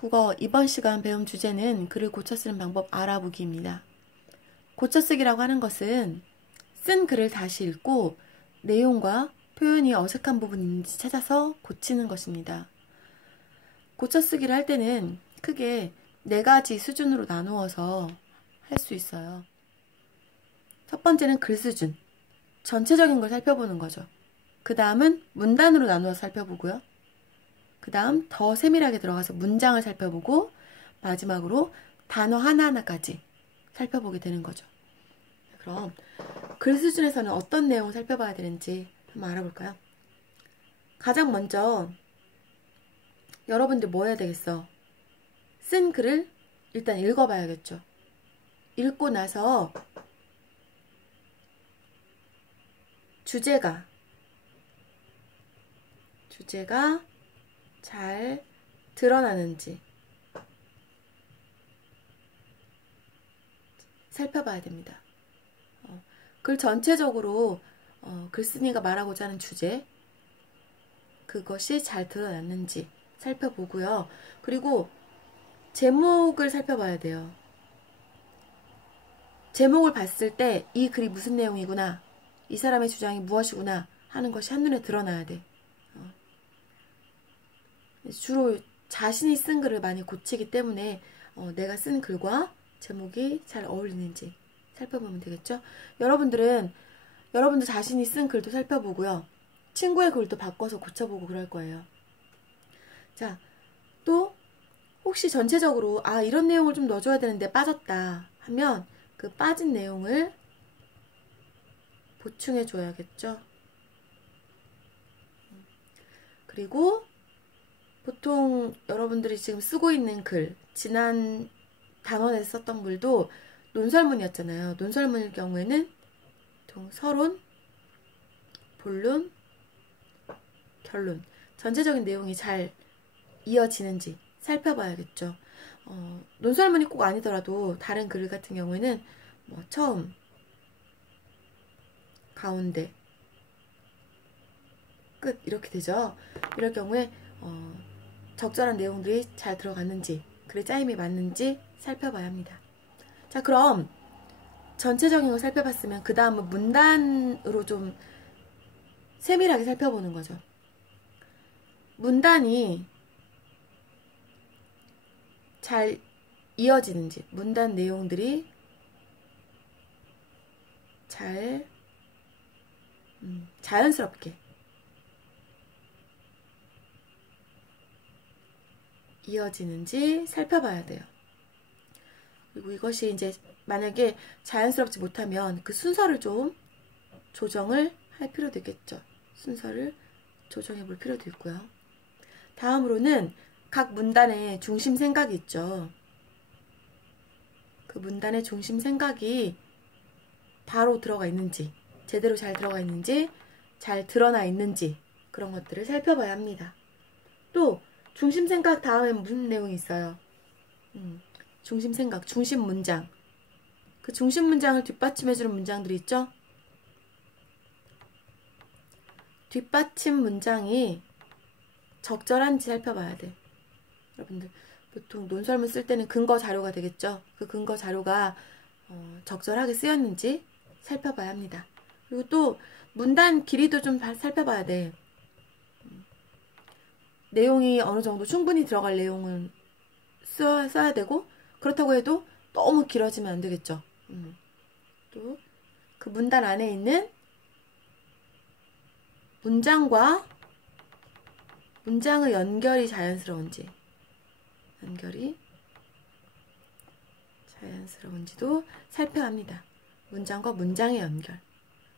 국어 이번 시간 배움 주제는 글을 고쳐 쓰는 방법 알아보기입니다. 고쳐 쓰기라고 하는 것은 쓴 글을 다시 읽고 내용과 표현이 어색한 부분이 있는지 찾아서 고치는 것입니다. 고쳐 쓰기를 할 때는 크게 4가지 수준으로 나누어서 할 수 있어요. 첫 번째는 글 수준, 전체적인 걸 살펴보는 거죠. 그 다음은 문단으로 나누어서 살펴보고요. 그 다음 더 세밀하게 들어가서 문장을 살펴보고 마지막으로 단어 하나하나까지 살펴보게 되는 거죠. 그럼 글 수준에서는 어떤 내용을 살펴봐야 되는지 한번 알아볼까요? 가장 먼저 여러분들 뭐 해야 되겠어? 쓴 글을 일단 읽어봐야겠죠. 읽고 나서 주제가 잘 드러나는지 살펴봐야 됩니다. 글 전체적으로 글쓴이가 말하고자 하는 주제, 그것이 잘 드러났는지 살펴보고요. 그리고 제목을 살펴봐야 돼요. 제목을 봤을 때 이 글이 무슨 내용이구나, 이 사람의 주장이 무엇이구나 하는 것이 한눈에 드러나야 돼. 주로 자신이 쓴 글을 많이 고치기 때문에 내가 쓴 글과 제목이 잘 어울리는지 살펴보면 되겠죠? 여러분들 자신이 쓴 글도 살펴보고요. 친구의 글도 바꿔서 고쳐보고 그럴 거예요. 자, 또 혹시 전체적으로 이런 내용을 좀 넣어줘야 되는데 빠졌다 하면 그 빠진 내용을 보충해 줘야겠죠? 그리고 보통 여러분들이 지금 쓰고 있는 글, 지난 단원에서 썼던 글도 논설문이었잖아요. 논설문일 경우에는 보통 서론, 본론, 결론, 전체적인 내용이 잘 이어지는지 살펴봐야겠죠. 논설문이 꼭 아니더라도 다른 글 같은 경우에는 처음, 가운데, 끝 이렇게 되죠. 이럴 경우에 적절한 내용들이 잘 들어갔는지, 글의 짜임이 맞는지 살펴봐야 합니다. 자, 그럼 전체적인 걸 살펴봤으면 그 다음은 문단으로 좀 세밀하게 살펴보는 거죠. 문단이 잘 이어지는지, 문단 내용들이 잘 자연스럽게 이어지는지 살펴봐야 돼요. 그리고 이것이 이제 만약에 자연스럽지 못하면 그 순서를 좀 조정을 할 필요도 있겠죠. 순서를 조정해 볼 필요도 있고요. 다음으로는 각 문단의 중심 생각이 있죠. 그 문단의 중심 생각이 바로 들어가 있는지, 제대로 잘 들어가 있는지, 잘 드러나 있는지 그런 것들을 살펴봐야 합니다. 또 중심 생각 다음에 무슨 내용이 있어요? 중심 생각, 중심 문장. 그 중심 문장을 뒷받침해주는 문장들이 있죠? 뒷받침 문장이 적절한지 살펴봐야 돼. 여러분들 보통 논설문 쓸 때는 근거 자료가 되겠죠? 그 근거 자료가 적절하게 쓰였는지 살펴봐야 합니다. 그리고 또 문단 길이도 좀 살펴봐야 돼. 내용이 어느 정도 충분히 들어갈 내용은 써야 되고, 그렇다고 해도 너무 길어지면 안 되겠죠. 또 그 문단 안에 있는 문장과 문장의 연결이 자연스러운지도 살펴야 합니다. 문장과 문장의 연결.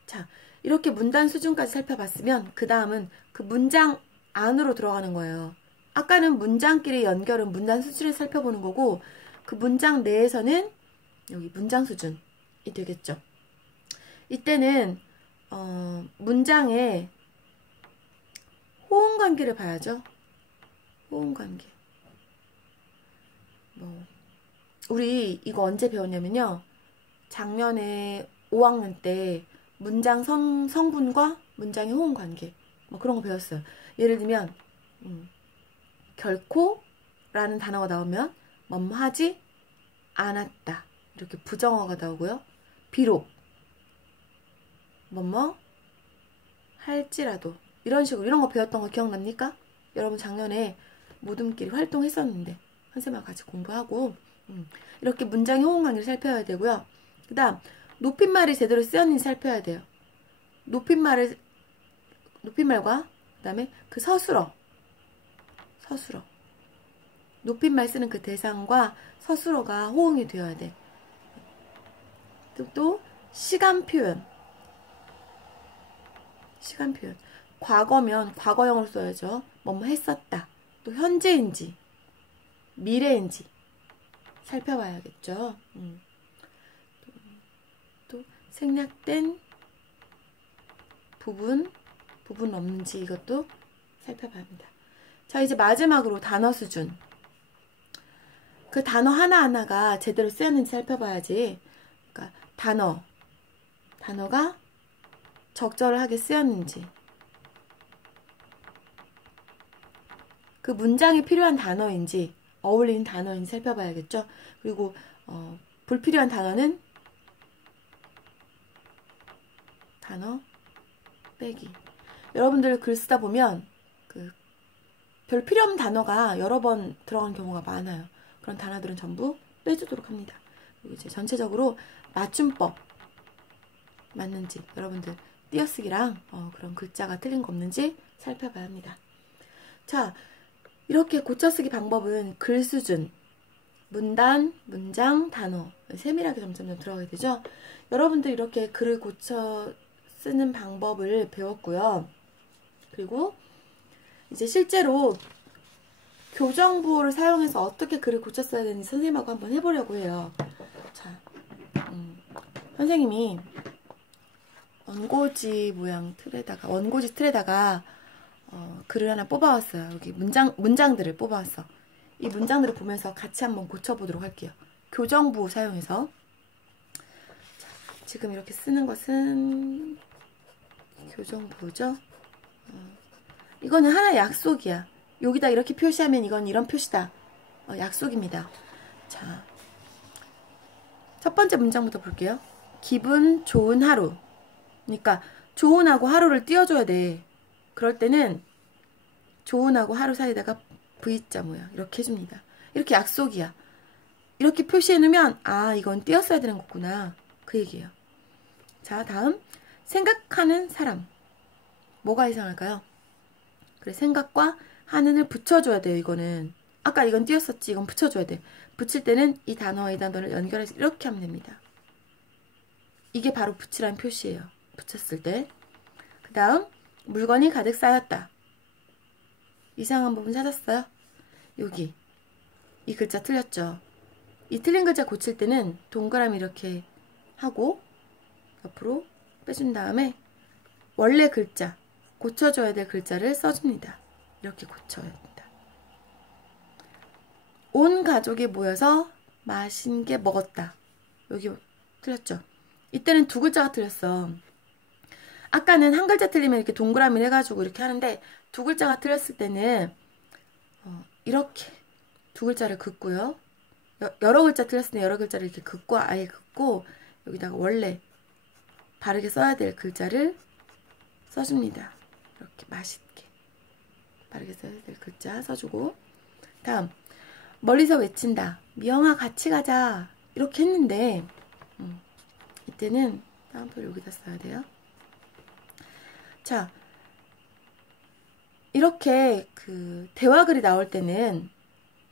자, 이렇게 문단 수준까지 살펴봤으면 그 다음은 그 문장 안으로 들어가는 거예요. 아까는 문장끼리 연결은 문단 수준을 살펴보는 거고, 그 문장 내에서는 여기 문장 수준이 되겠죠. 이때는 문장의 호응 관계를 봐야죠. 호응 관계. 우리 이거 언제 배웠냐면요. 작년에 5학년 때 문장 성분과 문장의 호응 관계 그런 거 배웠어요. 예를 들면 결코 라는 단어가 나오면 뭐뭐 하지 않았다. 이렇게 부정어가 나오고요. 비록 뭐뭐 할지라도 이런 식으로 이런 거 배웠던 거 기억납니까? 여러분 작년에 모둠끼리 활동했었는데 선생님하고 같이 공부하고 이렇게 문장의 호응 관계를 살펴야 되고요. 그 다음 높임말이 제대로 쓰였는지 살펴야 돼요. 높임말과 그 다음에 그 서술어 높임말 쓰는 그 대상과 서술어가 호응이 되어야 돼. 또 시간 표현 과거면 과거형으로 써야죠. 뭐뭐 했었다. 또 현재인지 미래인지 살펴봐야겠죠. 또 생략된 부분 없는지 이것도 살펴봐야 합니다. 자, 이제 마지막으로 단어 수준. 그 단어 하나하나가 제대로 쓰였는지 살펴봐야지. 그러니까 단어가 적절하게 쓰였는지, 그 문장이 필요한 단어인지 어울리는 단어인지 살펴봐야겠죠. 그리고 불필요한 단어는 단어 빼기. 여러분들 글 쓰다 보면 별 필요 없는 단어가 여러 번 들어간 경우가 많아요. 그런 단어들은 전부 빼주도록 합니다. 그리고 이제 전체적으로 맞춤법 맞는지, 여러분들 띄어쓰기랑 그런 글자가 틀린 거 없는지 살펴봐야 합니다. 자, 이렇게 고쳐쓰기 방법은 글 수준, 문단, 문장, 단어 세밀하게 점점 들어가게 되죠. 여러분들 이렇게 글을 고쳐 쓰는 방법을 배웠고요. 그리고 이제 실제로 교정부호를 사용해서 어떻게 글을 고쳐 써야 되는지 선생님하고 한번 해보려고 해요. 자, 선생님이 원고지 틀에다가 글을 하나 뽑아왔어요. 여기 문장들을 뽑아왔어. 이 문장들을 보면서 같이 한번 고쳐보도록 할게요. 교정부 사용해서. 자, 지금 이렇게 쓰는 것은 교정부죠. 이거는 하나의 약속이야. 여기다 이렇게 표시하면 이건 이런 표시다. 약속입니다. 자, 첫 번째 문장부터 볼게요. 기분 좋은 하루. 그러니까 좋은하고 하루를 띄워줘야 돼. 그럴 때는 좋은하고 하루 사이에다가 V자 모양 이렇게 해줍니다. 이렇게 약속이야. 이렇게 표시해놓으면 이건 띄었어야 되는 거구나. 그 얘기예요. 자, 다음 생각하는 사람. 뭐가 이상할까요? 그래, 생각과 하는을 붙여줘야 돼요. 이거는 아까 이건 띄었었지. 이건 붙여줘야 돼. 붙일 때는 이 단어와 이 단어를 연결해서 이렇게 하면 됩니다. 이게 바로 붙이라는 표시예요. 붙였을 때. 그 다음 물건이 가득 쌓였다. 이상한 부분 찾았어요? 여기 이 글자 틀렸죠? 이 틀린 글자 고칠 때는 동그라미 이렇게 하고 옆으로 빼준 다음에 원래 글자, 고쳐줘야 될 글자를 써줍니다. 이렇게 고쳐야 됩니다. 온 가족이 모여서 맛있게 먹었다. 여기 틀렸죠? 이때는 두 글자가 틀렸어. 아까는 한 글자 틀리면 이렇게 동그라미를 해가지고 이렇게 하는데 두 글자가 틀렸을 때는 이렇게 두 글자를 긋고요. 여러 글자 틀렸을 때 여러 글자를 이렇게 긋고 아예 긋고 여기다가 원래 바르게 써야 될 글자를 써줍니다. 이렇게 맛있게 바르게 써야 될 글자 써주고, 다음 멀리서 외친다. 미영아 같이 가자. 이렇게 했는데 이때는 다음표 여기다 써야 돼요. 자, 이렇게 대화글이 나올 때는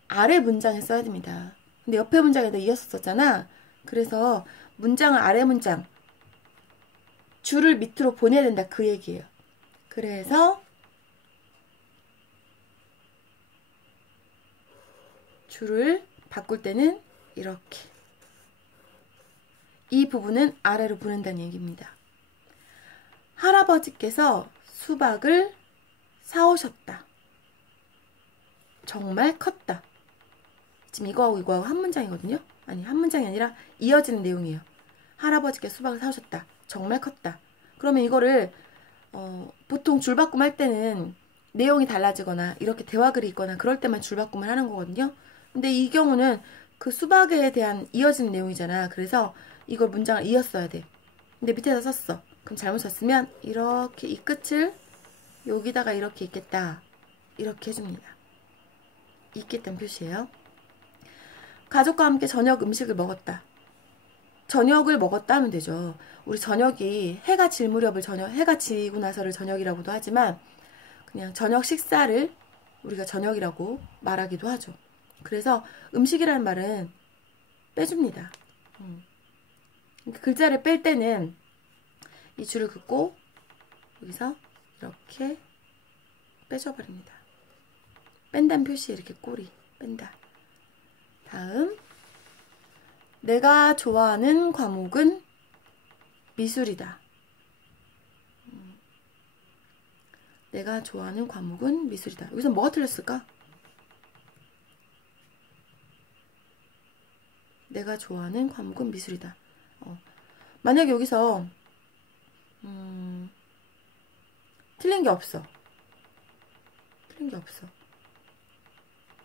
아래 문장에 써야 됩니다. 근데 옆에 문장에다 이어서 썼잖아. 그래서 문장을 아래 문장, 줄을 밑으로 보내야 된다. 그 얘기예요. 그래서 줄을 바꿀 때는 이렇게. 이 부분은 아래로 보낸다는 얘기입니다. 할아버지께서 수박을 사오셨다. 정말 컸다. 지금 이거하고 한 문장이거든요. 아니, 한 문장이 아니라 이어지는 내용이에요. 할아버지께서 수박을 사오셨다. 정말 컸다. 그러면 이거를 보통 줄바꿈 할 때는 내용이 달라지거나 이렇게 대화글이 있거나 그럴 때만 줄바꿈을 하는 거거든요. 근데 이 경우는 그 수박에 대한 이어지는 내용이잖아. 그래서 이걸 문장을 이었어야 돼. 근데 밑에다 썼어. 그럼 잘못 썼으면 이렇게 이 끝을 여기다가 이렇게 있겠다. 이렇게 해줍니다. 있겠다는 표시예요. 가족과 함께 저녁 음식을 먹었다. 저녁을 먹었다 하면 되죠. 우리 저녁이 해가 질 무렵을 해가 지고 나서를 저녁이라고도 하지만 그냥 저녁 식사를 우리가 저녁이라고 말하기도 하죠. 그래서 음식이라는 말은 빼줍니다. 글자를 뺄 때는 이 줄을 긋고 여기서 이렇게 빼줘버립니다. 뺀다는 표시에 이렇게 꼬리 뺀다. 다음, 내가 좋아하는 과목은 미술이다. 내가 좋아하는 과목은 미술이다. 여기서 뭐가 틀렸을까? 내가 좋아하는 과목은 미술이다. 만약에 여기서 틀린 게 없어. 틀린 게 없어.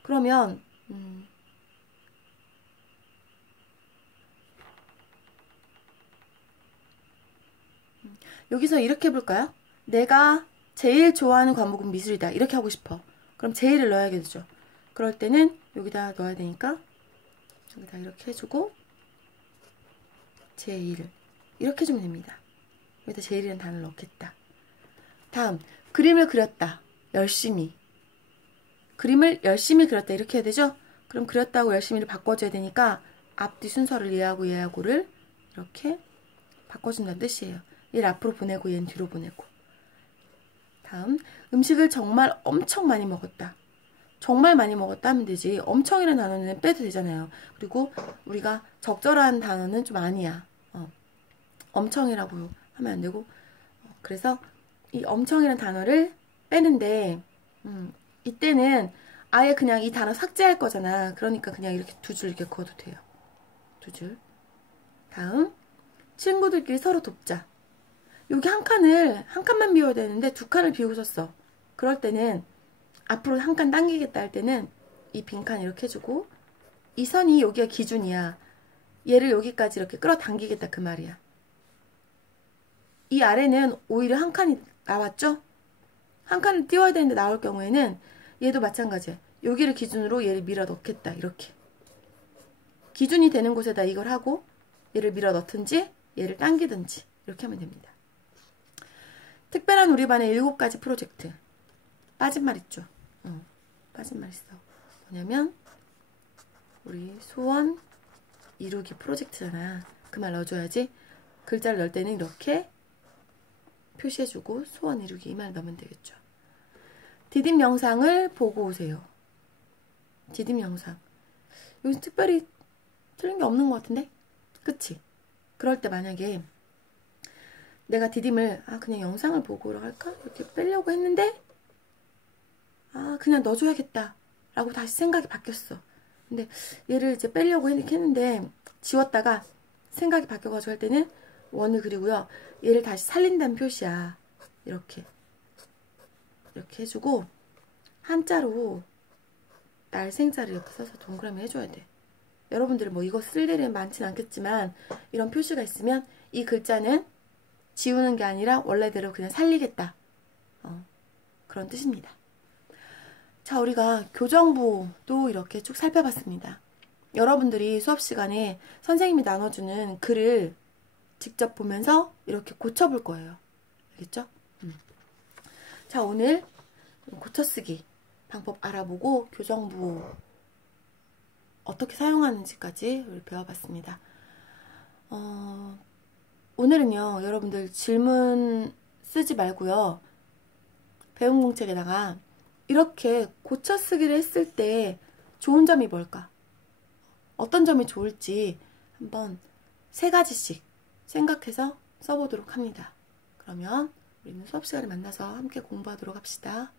그러면 여기서 이렇게 해볼까요? 내가 제일 좋아하는 과목은 미술이다. 이렇게 하고 싶어. 그럼 제일을 넣어야겠죠. 그럴 때는 여기다 넣어야 되니까 여기다 이렇게 해주고 제일 이렇게 해주면 됩니다. 여기다 제일이라는 단어를 넣겠다. 다음, 그림을 그렸다. 열심히. 그림을 열심히 그렸다. 이렇게 해야 되죠? 그럼 그렸다고 열심히를 바꿔줘야 되니까 앞뒤 순서를 얘하고를 이렇게 바꿔준다는 뜻이에요. 얘를 앞으로 보내고 얘는 뒤로 보내고. 다음, 음식을 정말 엄청 많이 먹었다. 정말 많이 먹었다 하면 되지. 엄청이라는 단어는 빼도 되잖아요. 그리고 우리가 적절한 단어는 좀 아니야. 엄청이라고 하면 안 되고. 그래서 이 엄청이라는 단어를 빼는데 이때는 아예 그냥 이 단어 삭제할 거잖아. 그러니까 그냥 이렇게 두 줄 이렇게 그어도 돼요. 두 줄. 다음, 친구들끼리 서로 돕자. 여기 한 칸만 비워야 되는데 두 칸을 비우셨어. 그럴 때는 앞으로 한 칸 당기겠다 할 때는 이 빈칸 이렇게 해주고 이 선이 여기가 기준이야. 얘를 여기까지 이렇게 끌어당기겠다 그 말이야. 이 아래는 오히려 한 칸이 나왔죠? 한 칸을 띄워야 되는데 나올 경우에는 얘도 마찬가지야. 여기를 기준으로 얘를 밀어 넣겠다. 이렇게. 기준이 되는 곳에다 이걸 하고 얘를 밀어 넣든지 얘를 당기든지 이렇게 하면 됩니다. 특별한 우리 반의 7가지 프로젝트. 빠진 말 있죠? 빠진 말 있어. 뭐냐면 우리 소원 이루기 프로젝트잖아. 그 말 넣어줘야지. 글자를 넣을 때는 이렇게 표시해주고 소원 이루기 이 말 넣으면 되겠죠. 디딤 영상을 보고 오세요. 디딤 영상. 여기 특별히 틀린 게 없는 것 같은데? 그치? 그럴 때 만약에 내가 디딤을 그냥 영상을 보고 할까? 이렇게 빼려고 했는데 그냥 넣어줘야겠다 라고 다시 생각이 바뀌었어. 근데 얘를 이제 빼려고 했는데 지웠다가 생각이 바뀌어가지고 할 때는 원을 그리고요. 얘를 다시 살린다는 표시야. 이렇게 해주고 한자로 날생자를 이렇게 써서 동그라미 해줘야 돼. 여러분들은 뭐 이거 쓸 일은 많진 않겠지만 이런 표시가 있으면 이 글자는 지우는 게 아니라 원래대로 그냥 살리겠다. 그런 뜻입니다. 자, 우리가 교정부도 이렇게 쭉 살펴봤습니다. 여러분들이 수업 시간에 선생님이 나눠주는 글을 직접 보면서 이렇게 고쳐볼 거예요. 알겠죠? 자, 오늘 고쳐쓰기 방법 알아보고 교정부 어떻게 사용하는지까지 우리 배워봤습니다. 오늘은요, 여러분들 질문 쓰지 말고요. 배운 공책에다가 이렇게 고쳐쓰기를 했을 때 좋은 점이 뭘까? 어떤 점이 좋을지 한번 3가지씩 생각해서 써보도록 합니다. 그러면 우리는 수업 시간에 만나서 함께 공부하도록 합시다.